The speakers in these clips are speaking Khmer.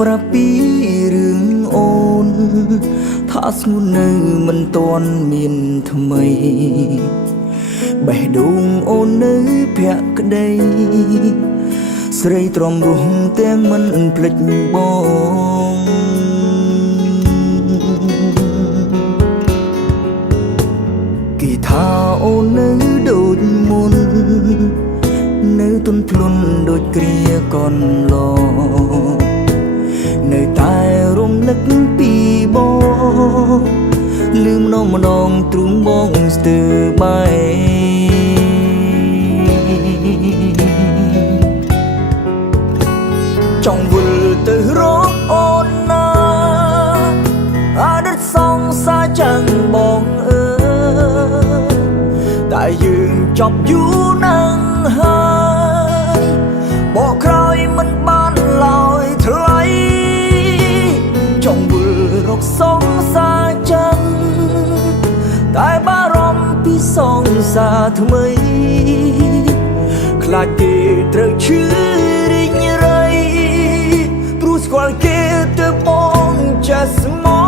ប្រាប់ពីរឿងអូនថាស្ងួននៅមិនទាន់មានថ្មីបេះដូងអូននៅភក្តីស្រីទ្រាំរស់ទាំងមិនភ្លេចបងគេថាអូននៅដូចមុននៅទន់ភ្លន់ដូចគ្រាកន្លងនៅតែរំលឹកពីបងលឺម្ដងម្ដងទ្រូងបងស្ទើរបែចង់វិលទៅរកអូនណាអាណិតសងសាចាំងបងអើយតែយើងចប់យូរណាស់ហើយបកក្រោយមិនបានឡើយថ្លៃចង់វិលរកសងសាចាំងតែបារម្ភពីសងសាថ្មីខ្លាចគេត្រូវឈឺរីងរៃព្រោះស្គាល់គេទៅបងចាស់ស្មោ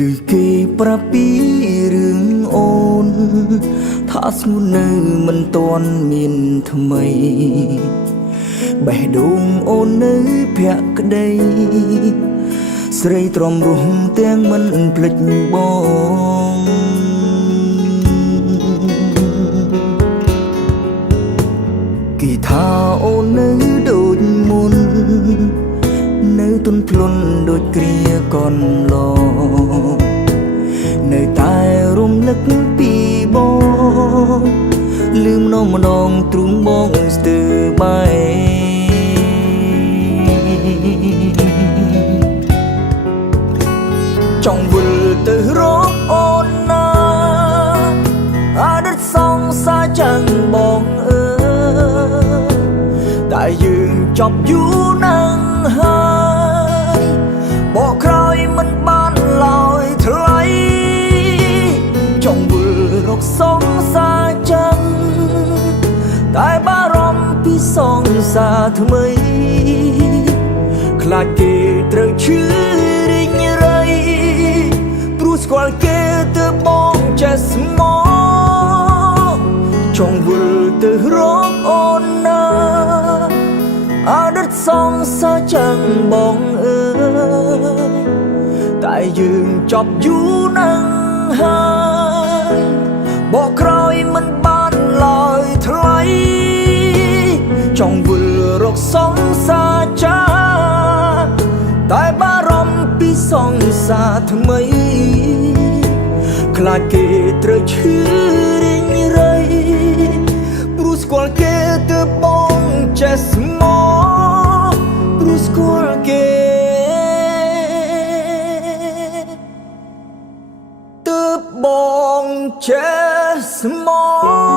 ឮគេប្រាប់ពីរឿងអូនថាស្ងួននៅមិនទាន់មានថ្មីបេះដូងអូននៅភក្តីស្រីទ្រាំរស់ទាំងមិនភ្លេចបងគេថាអូននៅដូចមុននៅទន់ភ្លន់ដូចគ្រាកន្លងនៅតែរំលឹកពីបងលឺម្ដងម្ដងទ្រូងបងស្ទើរបែចង់វិលទៅរកអូនណាអាណិតសងសាចាំងបងអើយតែយើងចប់យូរណាស់ហើយបកក្រោយមិនបានឡើយថ្លៃចង់វិលរកសងសាចាំងតែបារម្ភពីសងសាថ្មីខ្លាចគេត្រូវឈឺរីងរៃព្រោះស្គាល់គេទៅបងចេះស្មោចង់វិលទៅរកអូនណាអតីតសងសាចាំងបងអើយតែយើងចប់យូរណាស់ហើយបកក្រោយមិនបានឡើយថ្លៃចង់វិលរកសងសាចាំងតែបារម្ភពីសងសាថ្មីខ្លាចគេត្រូវឈឺរីងរៃព្រោះស្គាល់គេទៅបងចេះស្មោព្រោះស្គាល់គេទៅបងចេះស្មោ